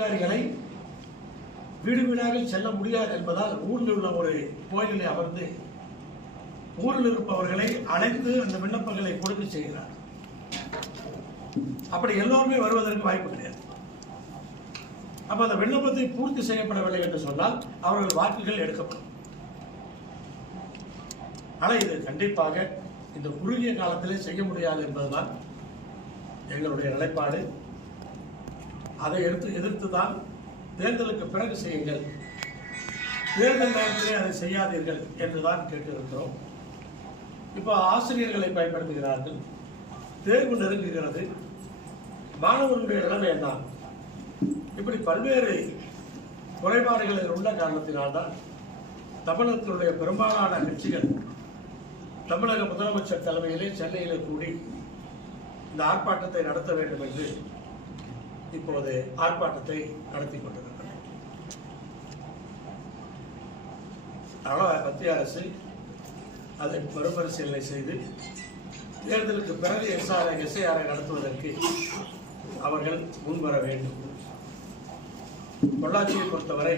அதிகாரிகளை வீடு வீடாக செல்ல முடியாது என்பதால் ஊரில் உள்ள ஒரு கோயிலை அமர்ந்து ஊரில் இருப்பவர்களை அழைத்து அந்த விண்ணப்பங்களை கொடுத்து செய்கிறார். அப்படி எல்லோருமே வருவதற்கு வாய்ப்பு கிடையாது. அப்போ அந்த விண்ணப்பத்தை பூர்த்தி செய்யப்படவில்லை என்று சொன்னால் அவர்கள் வாக்குகள் எடுக்கப்படும். ஆனால் இது கண்டிப்பாக இந்த குறுகிய காலத்திலே செய்ய முடியாது என்பதுதான் எங்களுடைய நிலைப்பாடு. அதை எடுத்து எதிர்த்து தான் தேர்தலுக்கு பிறகு செய்யுங்கள். தேர்தல் நேரத்திலே அதை செய்யாதீர்கள் என்றுதான் கேட்டிருக்கிறோம். இப்போ ஆசிரியர்களை பயன்படுத்துகிறார்கள். தேர்வு நெருங்குகிறது. மாணவர்களுடைய நிலைமை என்ன? இப்படி பல்வேறு குறைபாடுகளில் உள்ள காரணத்தினால்தான் தமிழகத்தினுடைய பெரும்பாலான கட்சிகள் தமிழக முதலமைச்சர் தலைமையிலே சென்னையில் கூடி இந்த ஆர்ப்பாட்டத்தை நடத்த வேண்டும் என்று இப்போது ஆர்ப்பாட்டத்தை நடத்தி கொண்டிருக்கிறது ஆனால் மத்திய அரசு அதை மறுபரிசீலனை செய்து தேர்தலுக்கு பிறகு எஸ்ஆர்ஐ எஸ்ஐஆரை நடத்துவதற்கு அவர்கள் முன்வர வேண்டும். பொள்ளாச்சியை பொறுத்தவரை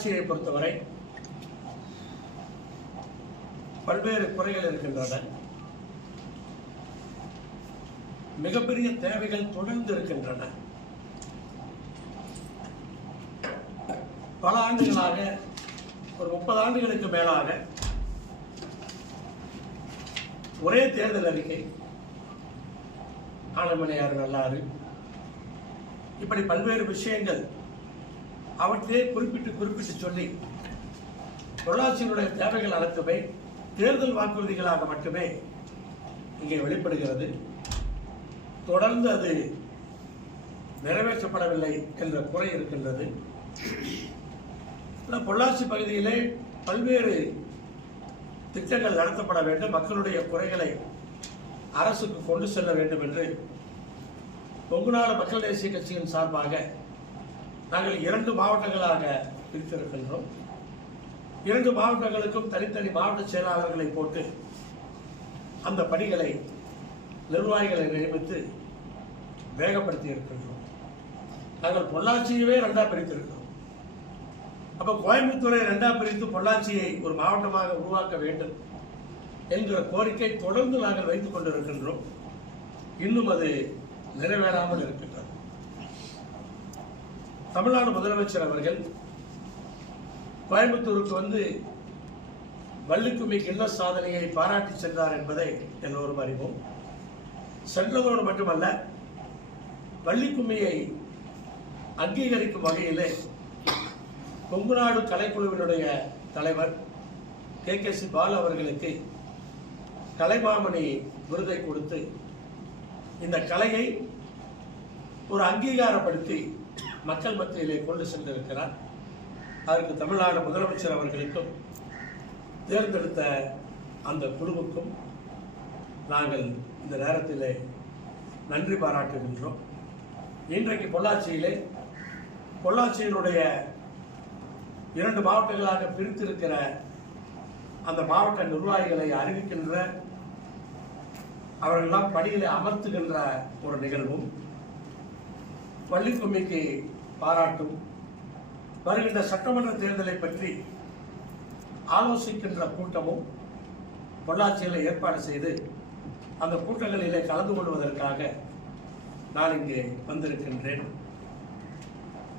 பொள்ளாச்சியை பொறுத்தவரை பல்வேறு குறைகள் இருக்கின்றன. மிகப்பெரிய தேவைகள் தொடர்ந்து இருக்கின்றன. பல ஆண்டுகளாக ஒரு முப்பது ஆண்டுகளுக்கு மேலாக ஒரே தேர்தல் அறிக்கை ஆனமனையார் நல்லாறு. இப்படி பல்வேறு விஷயங்கள் அவற்றிலே குறிப்பிட்டு குறிப்பிட்டு சொல்லி பொள்ளாச்சியினுடைய தேவைகள் அனைத்துமே தேர்தல் வாக்குறுதிகளாக மட்டுமே இங்கே வெளிப்படுகிறது. தொடர்ந்து அது நிறைவேற்றப்படவில்லை என்ற குறை இருக்கின்றது. ஆனால் பொள்ளாச்சி பகுதியிலே பல்வேறு திட்டங்கள் நடத்தப்பட வேண்டும். மக்களுடைய குறைகளை அரசுக்கு கொண்டு செல்ல வேண்டும் என்று கொங்குநாடு மக்கள் தேசிய கட்சியின் சார்பாக நாங்கள் இரண்டு மாவட்டங்களாக பிரித்திருக்கின்றோம். இரண்டு மாவட்டங்களுக்கும் தனித்தனி மாவட்ட செயலாளர்களை போட்டு அந்த பணிகளை நிர்வாகிகளை நியமித்து வேகப்படுத்தி இருக்கின்றோம் நாங்கள் பொள்ளாச்சியவே ரெண்டாக பிரித்திருக்கிறோம். அப்போ கோயம்புத்தூரை ரெண்டாக பிரித்து பொள்ளாச்சியை ஒரு மாவட்டமாக உருவாக்க வேண்டும் என்கிற கோரிக்கை தொடர்ந்து நாங்கள் வைத்துக் கொண்டிருக்கின்றோம். இன்னும் அது நிறைவேறாமல் இருக்கின்றது தமிழ்நாடு முதலமைச்சர் அவர்கள் கோயம்புத்தூருக்கு வந்து வள்ளிக்கும்மி கில்ல சாதனையை பாராட்டி சென்றார் என்பதை எல்லோரும் அறிவோம். சென்றதோடு மட்டுமல்ல வள்ளிக்கும்மியை அங்கீகரிக்கும் வகையிலே கொங்குநாடு கலைக்குழுவினுடைய தலைவர் கே கே சி பாலு அவர்களுக்கு கலைமாமணி விருதை கொடுத்து இந்த கலையை ஒரு அங்கீகாரப்படுத்தி மக்கள் மத்தியிலே கொண்டு சென்றிருக்கிறார். அதற்கு தமிழ்நாடு முதலமைச்சர் அவர்களுக்கும் தேர்ந்தெடுத்த அந்த குழுவுக்கும் நாங்கள் இந்த நேரத்திலே நன்றி பாராட்டுகின்றோம். இன்றைக்கு பொள்ளாச்சியிலே பொள்ளாச்சியினுடைய இரண்டு மாவட்டங்களாக பிரித்திருக்கிற அந்த மாவட்ட நிர்வாகிகளை அறிவிக்கின்ற அவர்களெல்லாம் பணியில் அமர்த்துகின்ற ஒரு நிகழ்வும் வள்ளிக்கும்மிக்கு பாராட்டும். வருகின்ற சட்டமன்ற தேர்தலை பற்றி ஆலோசிக்கின்ற கூட்டமும் பொள்ளாச்சியில் ஏற்பாடு செய்து அந்த கூட்டங்களிலே கலந்து கொள்வதற்காக நான் இங்கே வந்திருக்கின்றேன்.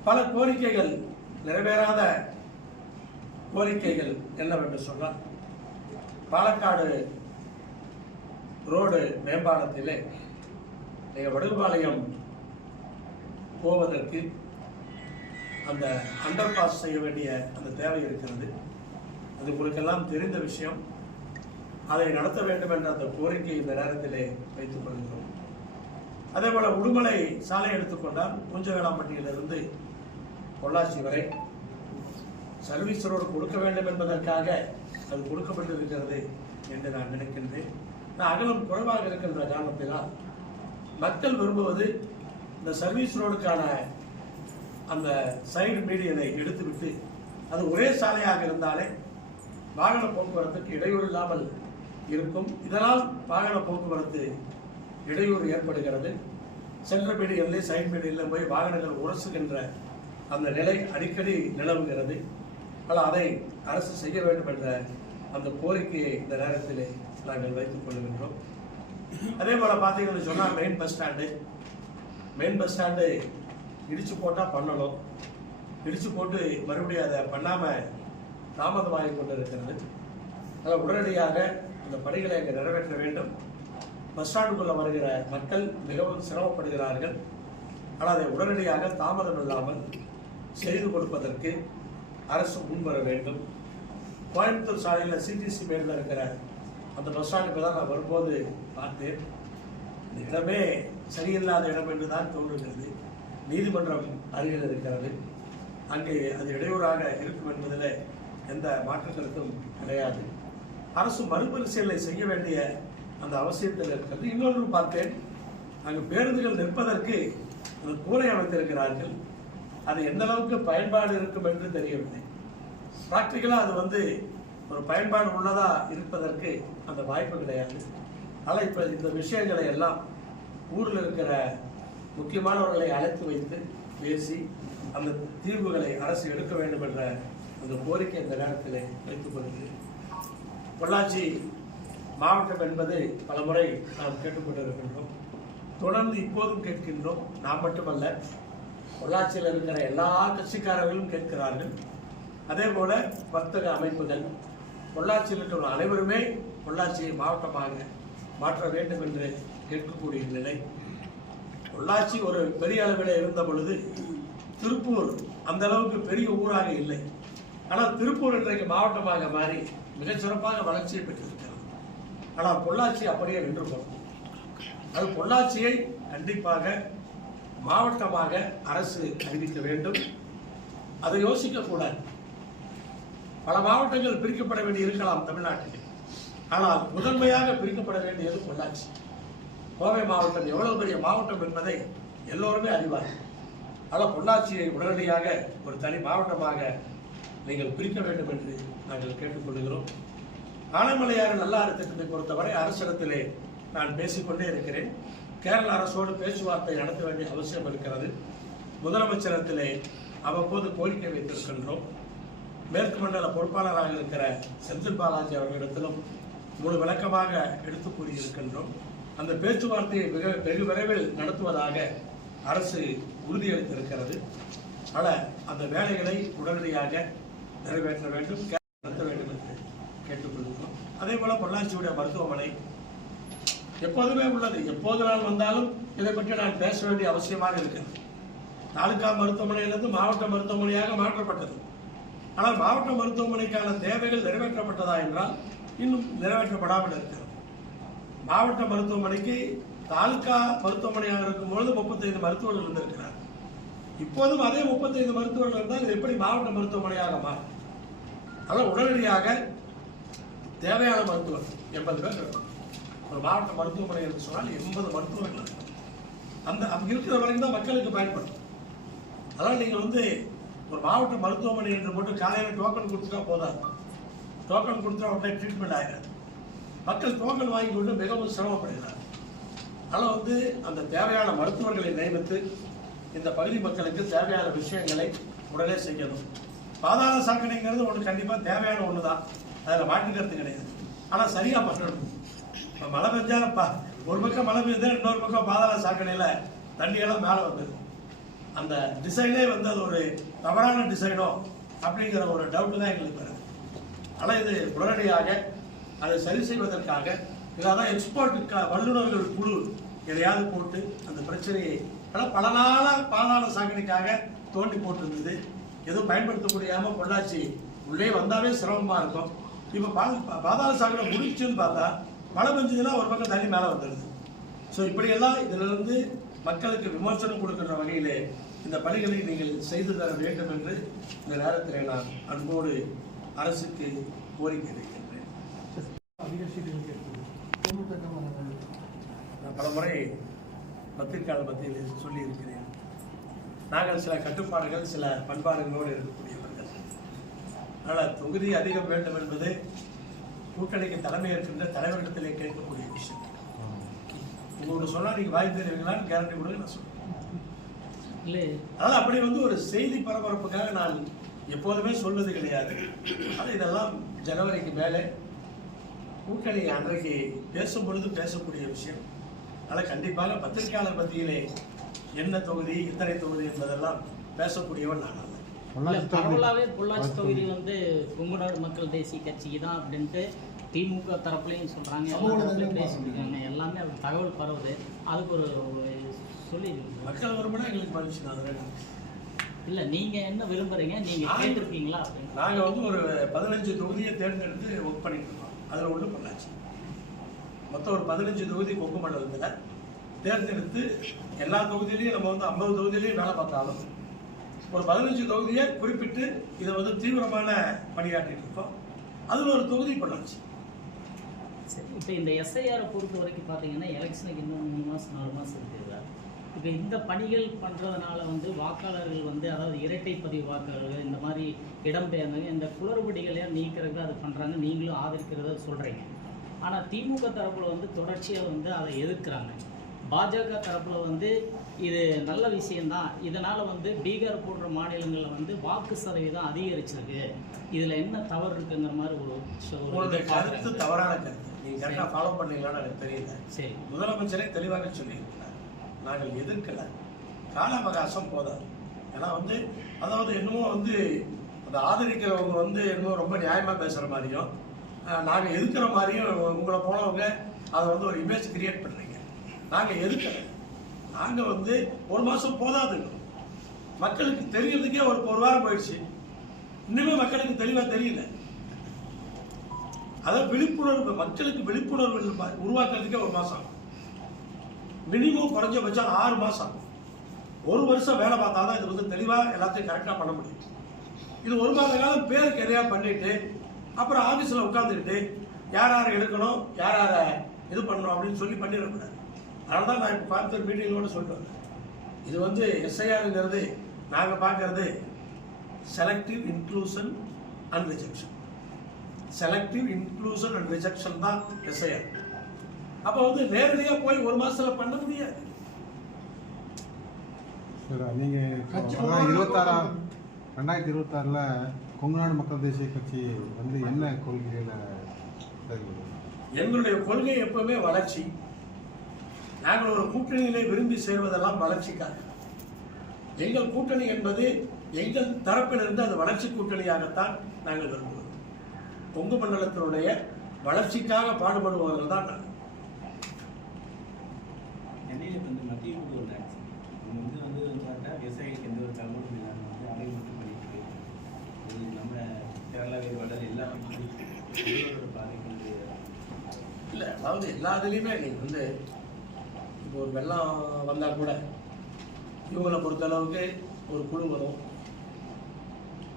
பல கோரிக்கைகள் நிறைவேறாத கோரிக்கைகள் என்னவென்று சொன்னால் பாலக்காடு ரோடு மேம்பாலத்திலே நீங்கள் வடுகுபாளையம் போவதற்கு அந்த அண்டர் பாஸ் செய்ய வேண்டிய அந்த தேவை இருக்கிறது. அது உங்களுக்கெல்லாம் தெரிந்த விஷயம். அதை நடத்த வேண்டும் என்ற அந்த கோரிக்கை இந்த நேரத்திலே வைத்துக் கொள்கிறோம் அதே போல உடுமலை சாலை எடுத்துக்கொண்டால் குஞ்சவேளாம்பட்டியிலிருந்து பொள்ளாச்சி வரை சர்வீஸ் ரோடு கொடுக்க வேண்டும் என்பதற்காக அது கொடுக்கப்பட்டிருக்கிறது என்று நான் நினைக்கின்றேன். நான் அகலம் குறைவாக இருக்கின்ற காரணத்தினால் மக்கள் விரும்புவது இந்த சர்வீஸ் ரோடுக்கான அந்த சைடு மீடியனை எடுத்துவிட்டு அது ஒரே சாலையாக இருந்தாலே வாகன போக்குவரத்துக்கு இடையூறு இல்லாமல் இருக்கும். இதனால் வாகன போக்குவரத்து இடையூறு ஏற்படுகிறது. சென்ற பீடிகளிலே சைன் மீடியனில் போய் வாகனங்கள் உரசுகின்ற அந்த நிலை அடிக்கடி நிலவுகிறது. ஆனால் அதை அரசு செய்ய வேண்டும் என்ற அந்த கோரிக்கையை இந்த நேரத்தில் நாங்கள் வைத்துக் கொள்கின்றோம். அதே போல் பார்த்தீங்கன்னு சொன்னால் main bus stand main bus stand இடிச்சு போட்டால் பண்ணணும். இடிச்சு போட்டு மறுபடியும் அதை பண்ணாமல் தாமதமாகி கொண்டு இருக்கிறது அதை உடனடியாக அந்த பணிகளை அங்கே நிறைவேற்ற வேண்டும். பஸ் ஸ்டாண்டுக்குள்ள வருகிற மக்கள் மிகவும் சிரமப்படுகிறார்கள். ஆனால் அதை உடனடியாக தாமதம் இல்லாமல் செய்து கொடுப்பதற்கு அரசு முன்வர வேண்டும். கோயம்புத்தூர் சாலையில் சிடிசி மேலில் இருக்கிற அந்த பஸ் ஸ்டாண்டுக்கு தான் நான் வரும்போது பார்த்தேன். இந்த இடமே சரியில்லாத இடம் என்று தான் தோன்றுகிறது. நீதிமன்றம் அருகில் இருக்கிறது. அங்கே அது இடையூறாக இருக்கும் என்பதில் எந்த மாற்று கருத்தும் கிடையாது. அரசு மறுபரிசீலனை செய்ய வேண்டிய அந்த அவசியத்தில் இருக்கிறது. இன்னொன்று பார்த்தேன். அங்கு பேருந்துகள் நிற்பதற்கு அந்த கூரை அமைத்திருக்கிறார்கள். அது எந்த அளவுக்கு பயன்பாடு இருக்கும் என்று தெரியவில்லை. ப்ராக்டிக்கலாக அது வந்து ஒரு பயன்பாடு உள்ளதாக இருப்பதற்கு அந்த வாய்ப்பு கிடையாது. ஆனால் இப்போ இந்த விஷயங்களை எல்லாம் ஊரில் இருக்கிற முக்கியமானவர்களை அழைத்து வைத்து பேசி அந்த தீர்வுகளை அரசு எடுக்க வேண்டும் என்ற அந்த கோரிக்கை இந்த நேரத்தில் வைத்துக் கொள்கிறேன். பொள்ளாச்சி மாவட்டம் என்பது பலமுறை நாம் கேட்டுக்கொண்டிருக்கின்றோம். தொடர்ந்து இப்போதும் கேட்கின்றோம். நாம் மட்டுமல்ல பொள்ளாச்சியில் இருக்கிற எல்லா கட்சிக்காரர்களும் கேட்கிறார்கள். அதே போல வர்த்தக அமைப்புகள் பொள்ளாச்சியில் இருக்கிற அனைவருமே பொள்ளாச்சியை மாவட்டமாக மாற்ற வேண்டும் என்று கேட்கக்கூடிய நிலை பொள்ளாச்சி ஒரு பெரிய அளவில் இருந்த பொழுது திருப்பூர் அந்த அளவுக்கு பெரிய ஊராக இல்லை. ஆனால் திருப்பூர் இன்றைக்கு மாவட்டமாக மாறி மிகச் சிறப்பாக வளர்ச்சியை பெற்றிருக்கிறது. ஆனால் பொள்ளாச்சி அப்படியே நின்று போகும் அது பொள்ளாச்சியை கண்டிப்பாக மாவட்டமாக அரசு அறிவிக்க வேண்டும். அதை யோசிக்கக்கூடாது பல மாவட்டங்கள் பிரிக்கப்பட வேண்டி இருக்கலாம் தமிழ்நாட்டில். ஆனால் முதன்மையாக பிரிக்கப்பட வேண்டியது பொள்ளாச்சி. கோவை மாவட்டம் எவ்வளவு பெரிய மாவட்டம் என்பதை எல்லோருமே அறிவார்கள். ஆனால் பொள்ளாச்சியை உடனடியாக ஒரு தனி மாவட்டமாக நீங்கள் பிரிக்க வேண்டும் என்று நாங்கள் கேட்டுக்கொள்கிறோம். ஆனைமலையாறு நல்லாறு திட்டத்தை பொறுத்தவரை அரசிடத்திலே நான் பேசிக்கொண்டே இருக்கிறேன். கேரள அரசோடு பேச்சுவார்த்தை நடத்த வேண்டிய அவசியம் இருக்கிறது. முதலமைச்சரத்திலே அவ்வப்போது கோரிக்கை வைத்திருக்கின்றோம். மேற்கு மண்டல பொறுப்பாளராக இருக்கிற செந்தில் பாலாஜி அவர்களிடத்திலும் முழு விளக்கமாக எடுத்து கூறியிருக்கின்றோம். அந்த பேச்சுவார்த்தையை மிக வெகு விரைவில் நடத்துவதாக அரசு உறுதியளித்திருக்கிறது. ஆனால் அந்த வேலைகளை உடனடியாக நிறைவேற்ற வேண்டும் கே- நடத்த வேண்டும் என்று கேட்டுக்கொள்கிறோம். அதே போல பொள்ளாச்சியுடைய மருத்துவமனை எப்போதுமே உள்ளது. எப்போது நான் வந்தாலும் இதை பற்றி நான் பேச வேண்டிய அவசியமாக இருக்கிறது. தாலுகா மருத்துவமனையிலிருந்து மாவட்ட மருத்துவமனையாக மாற்றப்பட்டது. ஆனால் மாவட்ட மருத்துவமனைக்கான தேவைகள் நிறைவேற்றப்பட்டதா என்றால் இன்னும் நிறைவேற்றப்படாமல் இருக்கிறது மாவட்ட மருத்துவமனைக்கு தாலுகா மருத்துவமனையாக இருக்கும்பொழுது முப்பத்தைந்து மருத்துவர்கள் இருந்திருக்கிறார் இப்போதும் அதே முப்பத்தைந்து மருத்துவர்கள் இருந்தால் இது எப்படி மாவட்ட மருத்துவமனையாக மாறும்? அதனால் உடனடியாக தேவையான மருத்துவர் எண்பது பேர் இருக்கும் ஒரு மாவட்ட மருத்துவமனை என்று சொன்னால் எண்பது மருத்துவர்கள் இருக்கும் அந்த அங்கே இருக்கிற வரைக்கும் தான் மக்களுக்கு பயன்படும். அதனால் நீங்கள் வந்து ஒரு மாவட்ட மருத்துவமனை என்று போட்டு காலையில் டோக்கன் கொடுத்துட்டா போதாது. டோக்கன் கொடுத்தா உடனே ட்ரீட்மெண்ட் ஆகிடாது மக்கள் டோக்கன் வாங்கி கொண்டு மிகவும் சிரமப்படுகிறார். அதனால் வந்து அந்த தேவையான மருத்துவர்களை நியமித்து இந்த பகுதி மக்களுக்கு தேவையான விஷயங்களை உடனே செய்யணும். பாதாள சாக்கடைங்கிறது ஒன்று கண்டிப்பாக தேவையான ஒன்று தான் அதில் மாற்றுக்கிறது கிடையாது. ஆனால் சரியாக பண்ணணும். இப்போ மழை பெஞ்சாலும் பா ஒரு பக்கம் மழை பெய்யுது இன்னொரு பக்கம் பாதாள சாக்கடையில் தண்ணியெல்லாம் மேலே வந்தது அந்த டிசைனே வந்து அது ஒரு தவறான டிசைனோ அப்படிங்கிற ஒரு டவுட்டு தான் எங்களுக்கு வருது. ஆனால் இது உடனடியாக அதை சரி செய்வதற்காக இதாக எக்ஸ்போர்ட் வல்லுநர்கள் குழு. எதையாவது போட்டு அந்த பிரச்சனையை ஆனால் பல நாளாக பாதாள சாக்கடைக்காக தோண்டி போட்டிருந்தது. எதுவும் பயன்படுத்த முடியாமல் பொள்ளாச்சி உள்ளே வந்தாவே சிரமமாக இருக்கும். இப்போ பா பாதாள சாக்கடை முடிச்சுன்னு பார்த்தா மழை பெஞ்சதுன்னா ஒரு பக்கம் தண்ணி மேலே வந்துடுது. ஸோ இப்படியெல்லாம் இதிலிருந்து மக்களுக்கு விமர்சனம் கொடுக்கின்ற வகையிலே இந்த பணிகளை நீங்கள் செய்து தர வேண்டும் என்று இந்த நேரத்தில் நான் அன்போடு அரசுக்கு கோரிக்கை நான் பலமுறை பத்திரிகையாளர் மத்தியில் சொல்லியிருக்கிறேன். நாங்கள் சில கட்டுப்பாடுகள் சில பண்பாடுகளோடு இருக்கக்கூடியவர்கள். அதனால் தொகுதி அதிகம் வேண்டும் என்பது கூட்டணிக்கு தலைமை இருக்கின்ற தலைவரிடத்திலே கேட்கக்கூடிய விஷயம். உங்களுக்கு சொன்னா நீங்க வாய் தெரிவிங்களான்னு கேரண்டி கொடுங்க நான் இல்லை. அதனால் அப்படி வந்து ஒரு செய்தி பரபரப்புக்காக நான் எப்போதுமே சொல்வது கிடையாது. ஆனால் இதெல்லாம் ஜனவரிக்கு மேலே கூட்டணி அன்றைக்கு பேசும் பொழுது பேசக்கூடிய விஷயம். அதனால் கண்டிப்பாக பத்திரிகையாளர் மத்தியிலே என்ன தொகுதி இத்தனை தொகுதி என்பதெல்லாம் பேசக்கூடியவன் நான் அல்ல. பொள்ளாச்சி தொகுதி- வந்து கொங்குநாடு மக்கள் தேசிய கட்சிக்கு தான் அப்படின்ட்டு திமுக தரப்புலையும் சொல்றாங்க எல்லா தரப்புலையும் பேசியிருக்காங்க எல்லாமே அது தகவல் பரவுது. அதுக்கு ஒரு சொல்லி மக்கள் வருமானம் எங்களுக்கு மகிழ்ச்சி தான் இல்ல நீங்க என்ன விரும்புறீங்க? நீங்க நான் கேட்டிருக்கீங்களா? அப்படின்னு நாங்கள் வந்து ஒரு பதினஞ்சு தொகுதியை தேர்ந்தெடுத்து ஒர்க் பண்ணிட்டு இருக்கோம். அதில் ஒன்று பொள்ளாச்சி. மொத்தம் ஒரு பதினஞ்சு தொகுதி கொங்கு மண்டலத்தில் தேர்ந்தெடுத்து எல்லா தொகுதியிலையும் நம்ம வந்து ஐம்பது தொகுதியிலையும் வேலை பார்த்தாலும் ஒரு பதினஞ்சு தொகுதியை குறிப்பிட்டு இதை வந்து தீவிரமான பணியாற்றிட்டு இருக்கோம். அதில் ஒரு தொகுதி பொள்ளாச்சி. சரி இப்போ இந்த எஸ்ஐஆரை பொறுத்த வரைக்கும் பார்த்தீங்கன்னா எலெக்ஷனுக்கு இன்னும் மூணு மாதம் நாலு மாதம் இருக்குது இப்போ இந்த பணிகள் பண்ணுறதுனால வந்து வாக்காளர்கள் வந்து அதாவது இரட்டை பதிவு வாக்காளர்கள் இந்த மாதிரி இடம்பெயர்ந்தவங்க இந்த குளறுபடிகளை நீக்கிறதுக்கு அது பண்ணுறாங்க நீங்களும் ஆதரிக்கிறத சொல்கிறீங்க ஆனால் திமுக தரப்பில் வந்து தொடர்ச்சியாக வந்து அதை எதிர்க்கிறாங்க. பாஜக தரப்பில் வந்து இது நல்ல விஷயம்தான். இதனால் வந்து பீகார் போன்ற மாநிலங்களில் வந்து வாக்கு சதவீதம் அதிகரிச்சிருக்கு. இதில் என்ன தவறு இருக்குங்கிற மாதிரி ஒரு கருத்து. தவறான கருத்து. நீங்கள் கரெக்டாக ஃபாலோ பண்ணீங்களான்னு எனக்கு தெரியல. சரி. முதலமைச்சரே தெளிவாக சொல்லியிருக்கிறார் நாங்கள் எதிர்க்கல. கால அவகாசம் போதாது. ஏன்னா வந்து அதாவது என்னமோ வந்து அந்த ஆதரிக்கிறவங்க வந்து என்னமோ ரொம்ப நியாயமாக பேசுகிற மாதிரியும் நாங்கள் எதிர்க்கிற மாதிரியும் உங்களை போனவங்க அதை வந்து ஒரு இமேஜ் கிரியேட் பண்ணுறீங்க நாங்கள் எதிர்க்கல. நாங்கள் வந்து ஒரு மாதம் போதாது. மக்களுக்கு தெரியறதுக்கே ஒரு ஒரு வாரம் போயிடுச்சு. இன்னுமே மக்களுக்கு தெளிவாக தெரியல. அதாவது விழிப்புணர்வு மக்களுக்கு விழிப்புணர்வு உருவாக்குறதுக்கே ஒரு மாதம் ஆகும். மினிமம் குறைஞ்சபட்சம் ஆறு மாதம் ஆகும். ஒரு வருஷம் வேலை பார்த்தா தான் இது வந்து தெளிவாக எல்லாத்தையும் கரெக்டாக பண்ண முடியும். இது ஒரு மாத காலம் பேர் கரையாக பண்ணிட்டு அப்புறம் ஆஃபீஸில் உட்காந்துக்கிட்டு யார் யார் எடுக்கணும் யார் யாரை இது பண்ணணும் அப்படின்னு சொல்லி பண்ணிடக்கூடாது. அதனால தான் நான் இப்போ பார்த்து மீட்டிங்கோட சொல்லிட்டு வந்தேன். இது வந்து எஸ்ஐஆருங்கிறது நாங்கள் பார்க்கறது selective inclusion and rejection selective inclusion and rejection தான் எஸ்ஐஆர் அப்போ வந்து நேரடியாக போய் ஒரு மாசத்துல பண்ண முடியாது. சரி நீங்க கட்சி அதான் இருபத்தாறா போராட்டம். ரெண்டாயிரத்தி இருபத்தாறுல கொங்குநாடு மக்கள் தேசிய கட்சி வந்து என்ன கொள்கையில எங்களுடைய கொள்கை எப்பவுமே வளர்ச்சி. நாங்கள் ஒரு கூட்டணியிலே விரும்பி சேர்வதெல்லாம் வளர்ச்சிக்காக. எங்கள் கூட்டணி என்பது எங்கள் தரப்பிலிருந்து அது வளர்ச்சி கூட்டணியாகத்தான் நாங்கள் விரும்புகிறோம். கொங்கு மண்டலத்தினுடைய வளர்ச்சிக்காக பாடுபடுபவர்கள் தான் நாங்கள். சென்னையில் வந்து மத்திய குழு ஒரு வந்து வந்து பார்த்தா விவசாயிகளுக்கு எந்த ஒரு தகவலும் இல்லாமல் வந்து அதை மட்டும் பண்ணிட்டு போயிருக்காங்க. இது நம்ம கேரளா வேறுபாடு எல்லா பாதிக்கிறது இல்லை அதாவது எல்லா இதுலேயுமே நீங்கள் வந்து இப்போ ஒரு வெள்ளம் வந்தால் கூட இவங்களை பொறுத்த அளவுக்கு ஒரு குழு வரும்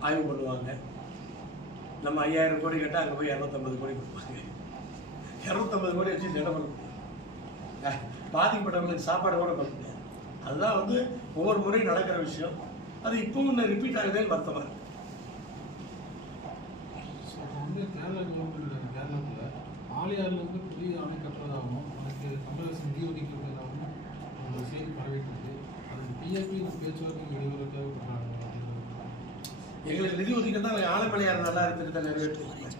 ஆய்வு பண்ணுவாங்க நம்ம ஐயாயிரம் கோடி கேட்டால் அங்கே போய் இரநூத்தம்பது கோடி கொடுப்பாங்க இரநூத்தம்பது கோடி வச்சு என்ன பண்ண பாதிக்கப்பட்டவங்களுக்கு சாப்பாடு கூட பண்ண முடியாது. அதுதான் வந்து ஒவ்வொரு முறையும் நடக்கிற விஷயம். அது இப்பவும் இன்னும் ரிப்பீட் ஆகுதே வருத்தமாக இருக்கு. இப்போ வந்து கேரளா கவர்மெண்ட் கேரளாவில் ஆலியாரில் வந்து புதிய அணை கட்டுறதாகவும் அதுக்கு தமிழக நிதி ஒதுக்கீடுதாகவும் ஒரு செய்தி பரவிட்டு அதுக்கு பேச்சுவார்த்தை பண்ணுறாங்க எங்களுக்கு நிதி ஒதுக்கி தான் ஆலமலையார் நல்லா திட்டத்தை நிறைவேற்றிருக்கீங்க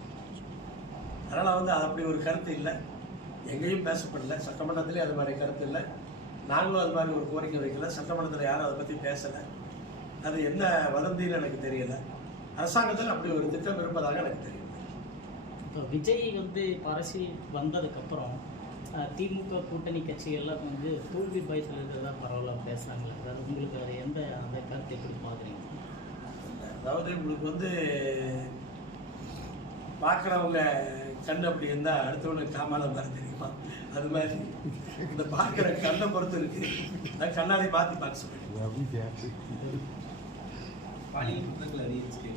அதனால் வந்து அப்படி ஒரு கருத்து இல்லை. எங்கேயும் பேசப்படல. சட்டமன்றத்திலே அது மாதிரி கருத்து இல்லை. நாங்களும் அது மாதிரி ஒரு கோரிக்கை வைக்கல. சட்டமன்றத்தில் யாரும் அதை பற்றி பேசலை. அது என்ன வதந்தின்னு எனக்கு தெரியல. அரசாங்கத்தில் அப்படி ஒரு திட்டம் இருப்பதாக எனக்கு தெரியும் இப்போ விஜய் வந்து இப்போ அரசியல் வந்ததுக்கப்புறம் திமுக கூட்டணி கட்சிகள்லாம் வந்து தோல்வி பயத்தில் இருக்கிறதா பரவலாக பேசுகிறாங்களே அதாவது உங்களுக்கு அது எந்த அந்த கருத்தை எப்படி பார்க்குறீங்க? அதாவது உங்களுக்கு வந்து பார்க்குறவங்க கண் அப்படி இருந்தால் அடுத்தவனுக்கு காமாலம் தான் தெரியுமா? அது மாதிரி. இந்த பார்க்குற கண்ணை பொறுத்து இருக்கு. அது கண்ணாடி மாற்றி பார்க்க அதிகரிச்சு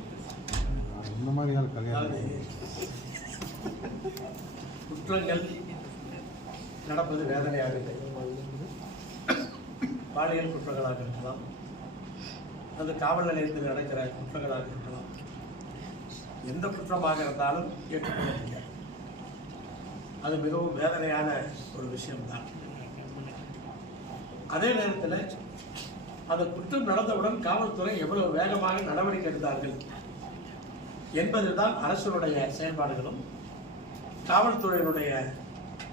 இந்த மாதிரி குற்றங்கள் நடப்பது வேதனையாக இல்லை. பாலியல் குற்றங்களாக இருக்கலாம். அது காவல் நிலையத்தில் நடக்கிற குற்றங்களாக இருக்கலாம். எந்த குற்றமாக இருந்தாலும் ஏற்றுக்கொள்ள முடியாது. அது மிகவும் வேதனையான ஒரு விஷயம்தான். அதே நேரத்தில் அந்த குற்றம் நடந்தவுடன் காவல்துறை எவ்வளவு வேகமாக நடவடிக்கை எடுத்தார்கள் என்பதுதான் அரசுடைய செயல்பாடுகளும் காவல்துறையினுடைய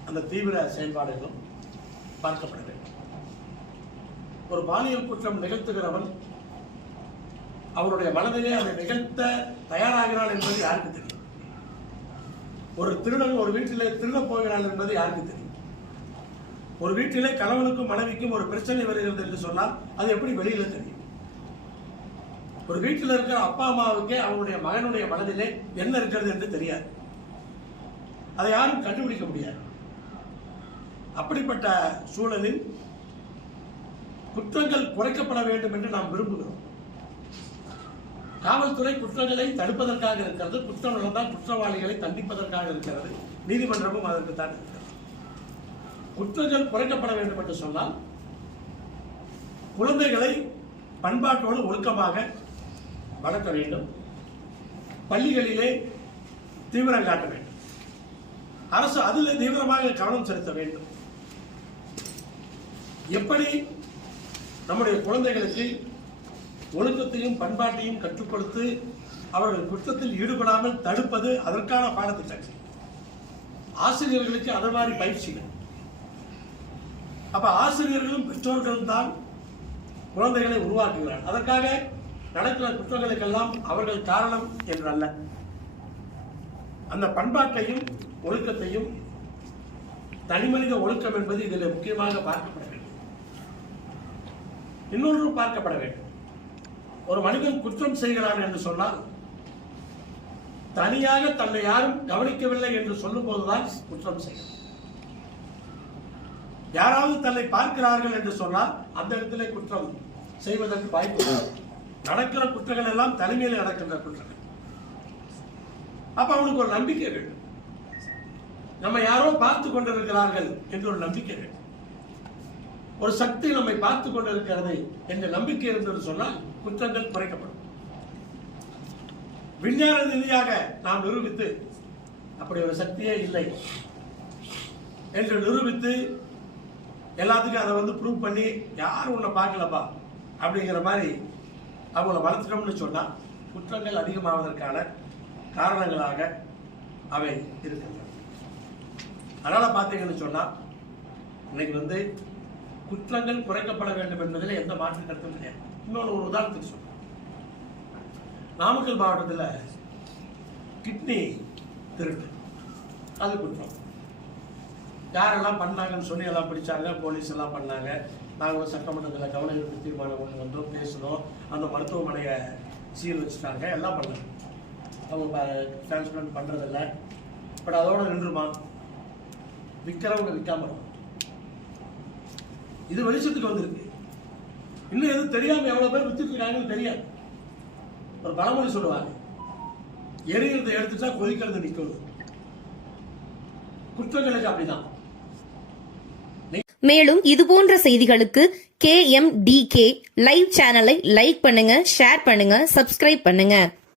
அந்த தீவிர செயல்பாடுகளும் பார்க்கப்பட வேண்டும். ஒரு பாலியல் குற்றம் நிகழ்த்துகிறவன் அவருடைய மனதிலே அதை நிகழ்த்த தயாராகிறான் என்பது யாருக்கு தெரியும்? ஒரு திருடன் ஒரு வீட்டிலே திருடப் போகிறான் என்பது யாருக்கு தெரியும்? ஒரு வீட்டிலே கணவனுக்கும் மனைவிக்கும் ஒரு பிரச்சனை வருகிறது என்று சொன்னால் அது எப்படி வெளியில தெரியும்? ஒரு வீட்டில் இருக்கிற அப்பா அம்மாவுக்கே அவனுடைய மகனுடைய மனதிலே என்ன இருக்கிறது என்று தெரியாது. அதை யாரும் கண்டுபிடிக்க முடியாது. அப்படிப்பட்ட சூழலில் குற்றங்கள் குறைக்கப்பட வேண்டும் என்று நாம் விரும்புகிறோம். காவல்துறை குற்றங்களை தடுப்பதற்காக இருக்கிறது குற்றம் நடந்தால் குற்றவாளிகளை தண்டிப்பதற்காக இருக்கிறது. நீதிமன்றமும் அதற்கு தான் இருக்கிறது. குற்றங்கள் குறைக்கப்பட வேண்டும் என்று சொன்னால் குழந்தைகளை பண்பாட்டோடு ஒழுக்கமாக வளர்க்க வேண்டும். பள்ளிகளிலே தீவிரம் காட்ட வேண்டும். அரசு அதில் தீவிரமாக கவனம் செலுத்த வேண்டும். எப்படி நம்முடைய குழந்தைகளுக்கு ஒழுக்கத்தையும் பண்பாட்டையும் கற்றுக்கொடுத்து அவர்கள் குற்றத்தில் ஈடுபடாமல் தடுப்பது அதற்கான பாடத்திட்டங்கள். ஆசிரியர்களுக்கு அது மாதிரி பயிற்சிகள். அப்ப ஆசிரியர்களும் பெற்றோர்களும் தான் குழந்தைகளை உருவாக்குகிறார். அதற்காக நடக்கிற குற்றங்களுக்கெல்லாம் அவர்கள் காரணம் என்று அல்ல அந்த பண்பாட்டையும் ஒழுக்கத்தையும் தனிமனித ஒழுக்கம் என்பது இதில் முக்கியமாக பார்க்கப்பட வேண்டும். இன்னொன்று பார்க்கப்பட வேண்டும். ஒரு மனிதன் குற்றம் செய்கிறான் என்று சொன்னால் தனியாக தன்னை யாரும் கவனிக்கவில்லை என்று சொல்லும் போதுதான் குற்றம் செய்கிறார் யாராவது தன்னை பார்க்கிறார்கள் என்று சொன்னால் அந்த இடத்திலே குற்றம் செய்வதற்கு வாய்ப்பு நடக்கிற குற்றங்கள் எல்லாம் தனிமையில் நடக்கின்ற குற்றங்கள். அப்ப அவனுக்கு ஒரு நம்பிக்கை வேண்டும். நம்ம யாரோ பார்த்து கொண்டிருக்கிறார்கள் என்று ஒரு நம்பிக்கை வேண்டும். ஒரு சக்தி நம்மை பார்த்து கொண்டிருக்கிறது என்ற நம்பிக்கை இருந்தது சொன்னால் குற்றங்கள் குறைக்கப்படும். விஞ்ஞான ரீதியாக நாம் நிரூபித்து அப்படி ஒரு சக்தியே இல்லை என்று நிரூபித்து எல்லாத்துக்கும் அதை வந்து ப்ரூவ் பண்ணி யாரும் உன்னை பார்க்கலப்பா அப்படிங்கிற மாதிரி அவங்கள வளர்த்துட்டோம்னு சொன்னால் குற்றங்கள் அதிகமாவதற்கான காரணங்களாக அவை இருக்கின்றன. அதனால் பார்த்தீங்கன்னு சொன்னால் இன்னைக்கு வந்து குற்றங்கள் குறைக்கப்பட வேண்டும் என்பதில் எந்த மாற்று கருத்தும் கிடையாது. இன்னொன்று ஒரு உதாரணத்துக்கு சொல்லுவோம் நாமக்கல் மாவட்டத்தில் கிட்னி திருட்டு. அது குற்றம். யாரெல்லாம் பண்ணாங்கன்னு சொல்லி எல்லாம் பிடிச்சாங்க போலீஸ் எல்லாம் பண்ணாங்க நாங்களும் சட்டமன்றத்தில் கவன ஈர்ப்பு தீர்மானம் கொண்டு வந்தோம் பேசணும் அந்த மருத்துவமனையை சீல் வச்சுட்டாங்க எல்லாம் பண்ணாங்க. அவங்க டிரான்ஸ்பிளான்ட் பண்ணுறதில்ல பட் அதோட நின்றுமா? விற்கிறவங்க விற்காம இது வெளிச்சத்துக்கு வந்திருக்கு. இன்னும் எதுவும் தெரியாம எவ்வளவு பேர் வித்துட்டு தெரியாது. ஒரு பழமொழி சொல்லுவாங்க. எரிகிறத எடுத்துட்டா கொதிக்கிறது நிற்கும் குற்றங்களுக்கு அப்படிதான். மேலும் இதுபோன்ற செய்திகளுக்கு K M D K live சேனலை லைக் பண்ணுங்க ஷேர் பண்ணுங்க சப்ஸ்கிரைப் பண்ணுங்க.